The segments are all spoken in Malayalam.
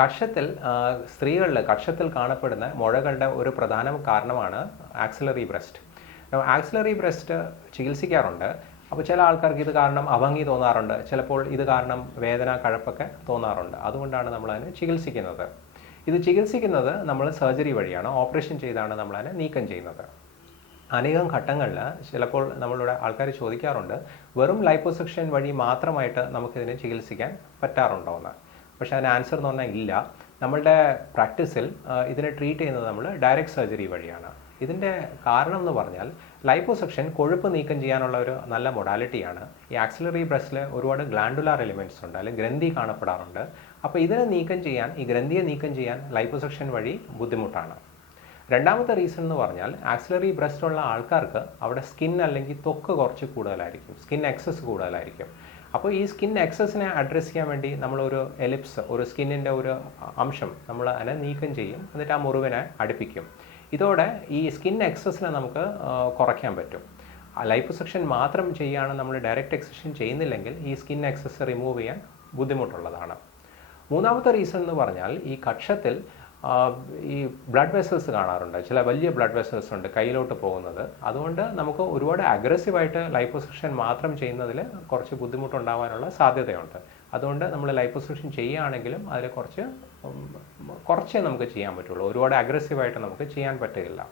കക്ഷത്തിൽ സ്ത്രീകളിൽ കക്ഷത്തിൽ കാണപ്പെടുന്ന മുഴകളുടെ ഒരു പ്രധാന കാരണമാണ് ആക്സിലറി ബ്രസ്റ്റ് ആക്സിലറി ബ്രസ്റ്റ് ചികിത്സിക്കാറുണ്ട്. അപ്പോൾ ചില ആൾക്കാർക്ക് ഇത് കാരണം അഭംഗി തോന്നാറുണ്ട്. ചിലപ്പോൾ ഇത് കാരണം വേദന കഴപ്പൊക്കെ തോന്നാറുണ്ട്. അതുകൊണ്ടാണ് നമ്മൾ അതിനെ ചികിത്സിക്കുന്നത്. ഇത് ചികിത്സിക്കുന്നത് നമ്മൾ സർജറി വഴിയാണ്. ഓപ്പറേഷൻ ചെയ്താണ് നമ്മൾ അതിനെ നീക്കം ചെയ്യുന്നത്. അനേകം ഘട്ടങ്ങളിൽ ചിലപ്പോൾ നമ്മളുടെ ആൾക്കാർ ചോദിക്കാറുണ്ട് വെറും ലൈപ്പോസെക്ഷൻ വഴി മാത്രമായിട്ട് നമുക്കിതിനെ ചികിത്സിക്കാൻ പറ്റാറുണ്ടോ എന്ന് പക്ഷേ അതിന് ആൻസർ എന്ന് പറഞ്ഞാൽ ഇല്ല. നമ്മളുടെ പ്രാക്ടീസിൽ ഇതിനെ ട്രീറ്റ് ചെയ്യുന്നത് നമ്മൾ ഡയറക്റ്റ് സർജറി വഴിയാണ്. ഇതിന്റെ കാരണം എന്ന് പറഞ്ഞാൽ ലൈപ്പോസെക്ഷൻ കൊഴുപ്പ് നീക്കം ചെയ്യാനുള്ള ഒരു നല്ല മൊഡാലിറ്റിയാണ് ഈ ആക്സിലറി ബ്രസ്റ്റിൽ ഒരുപാട് ഗ്ലാൻഡുലാർ എലിമെന്റ്സ് ഉണ്ട് അല്ലെങ്കിൽ ഗ്രന്ഥി കാണപ്പെടാറുണ്ട്. അപ്പോൾ ഇതിനെ നീക്കം ചെയ്യാൻ ഈ ഗ്രന്ഥിയെ നീക്കം ചെയ്യാൻ ലൈപ്പോസെക്ഷൻ വഴി ബുദ്ധിമുട്ടാണ്. രണ്ടാമത്തെ റീസൺ എന്ന് പറഞ്ഞാൽ ആക്സിലറി ബ്രസ്റ്റ് ഉള്ള ആൾക്കാർക്ക് അവിടെ സ്കിൻ അല്ലെങ്കിൽ തൊക്ക് കുറച്ച് കൂടുതലായിരിക്കും. സ്കിൻ എക്സസ് കൂടുതലായിരിക്കും. അപ്പോൾ ഈ സ്കിൻ എക്സസിനെ അഡ്രസ്സ് ചെയ്യാൻ വേണ്ടി നമ്മളൊരു എലിപ്സ് ഒരു സ്കിന്നിന്റെ ഒരു അംശം നമ്മൾ അതിനെ നീക്കം ചെയ്യും. എന്നിട്ട് ആ മുറിവിനെ അടുപ്പിക്കും. ഇതോടെ ഈ സ്കിൻ എക്സസിനെ നമുക്ക് കുറയ്ക്കാൻ പറ്റും. ലൈഫ് സെക്ഷൻ മാത്രം ചെയ്യുകയാണ് നമ്മൾ ഡയറക്റ്റ് എക്സഷൻ ചെയ്യുന്നില്ലെങ്കിൽ ഈ സ്കിൻ എക്സസ് റിമൂവ് ചെയ്യാൻ ബുദ്ധിമുട്ടുള്ളതാണ്. മൂന്നാമത്തെ റീസൺ എന്ന് പറഞ്ഞാൽ ഈ കക്ഷത്തിൽ ഈ ബ്ലഡ് വെസൽസ് കാണാറുണ്ട്. ചില വലിയ ബ്ലഡ് വെസൽസ് ഉണ്ട് കയ്യിലോട്ട് പോകുന്നത്. അതുകൊണ്ട് നമുക്ക് ഒരുപാട് അഗ്രസീവായിട്ട് ലൈപ്പോസക്ഷൻ മാത്രം ചെയ്യുന്നതിൽ കുറച്ച് ബുദ്ധിമുട്ടുണ്ടാകാനുള്ള സാധ്യതയുണ്ട്. അതുകൊണ്ട് നമ്മൾ ലൈപ്പോസക്ഷൻ ചെയ്യുകയാണെങ്കിലും അതിൽ കുറച്ച് കുറച്ചേ നമുക്ക് ചെയ്യാൻ പറ്റുള്ളൂ. ഒരുപാട് അഗ്രസീവായിട്ട് നമുക്ക് ചെയ്യാൻ പറ്റുകയില്ല.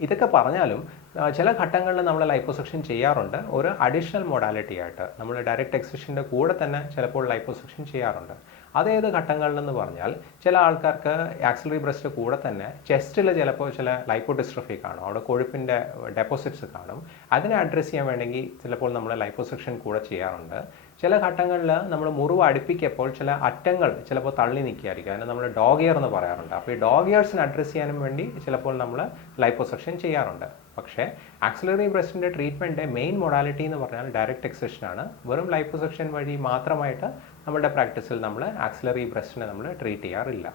ഇതൊക്കെ പറഞ്ഞാലും ചില ഘട്ടങ്ങളിൽ നമ്മൾ ലൈപ്പോസെക്ഷൻ ചെയ്യാറുണ്ട്. ഒരു അഡീഷണൽ മോഡാലിറ്റി ആയിട്ട് നമ്മൾ ഡയറക്റ്റ് എക്സിഷന്റെ കൂടെ തന്നെ ചിലപ്പോൾ ലൈപ്പോസെക്ഷൻ ചെയ്യാറുണ്ട്. അതേത് ഘട്ടങ്ങളിലെന്ന് പറഞ്ഞാൽ ചില ആൾക്കാർക്ക് ആക്സിലറി ബ്രസ്റ്റ് കൂടെ തന്നെ ചെസ്റ്റിൽ ചിലപ്പോൾ ചില ലൈപ്പോഡിസ്ട്രഫി കാണും. അവിടെ കൊഴുപ്പിന്റെ ഡെപ്പോസിറ്റ്സ് കാണും. അതിനെ അഡ്രസ്സ് ചെയ്യാൻ വേണമെങ്കിൽ ചിലപ്പോൾ നമ്മൾ ലൈപ്പോസെക്ഷൻ കൂടെ ചെയ്യാറുണ്ട്. ചില ഘട്ടങ്ങളിൽ നമ്മൾ മുറിവ് അടുപ്പിക്കപ്പോൾ ചില അറ്റങ്ങൾ ചിലപ്പോൾ തള്ളി നിൽക്കുകയായിരിക്കും. അതിന് നമ്മൾ ഡോഗ് ഇയർ എന്ന് പറയാറുണ്ട്. അപ്പോൾ ഈ ഡോഗ് ഇയേഴ്സിന് അഡ്രസ്സ് ചെയ്യാനും വേണ്ടി ചിലപ്പോൾ നമ്മൾ ലൈപ്പോസെക്ഷൻ ചെയ്യാറുണ്ട്. പക്ഷേ ആക്സിലറി ബ്രസ്റ്റിന്റെ ട്രീറ്റ്മെന്റ് മെയിൻ മൊഡാലിറ്റി എന്ന് പറഞ്ഞാൽ ഡയറക്റ്റ് എക്സഷൻ ആണ്. വെറും ലൈപ്പോസെക്ഷൻ വഴി മാത്രമായിട്ട് നമ്മുടെ പ്രാക്ടീസിൽ നമ്മൾ ആക്സിലറി ബ്രസ്റ്റിനെ നമ്മൾ ട്രീറ്റ് ചെയ്യാറില്ല.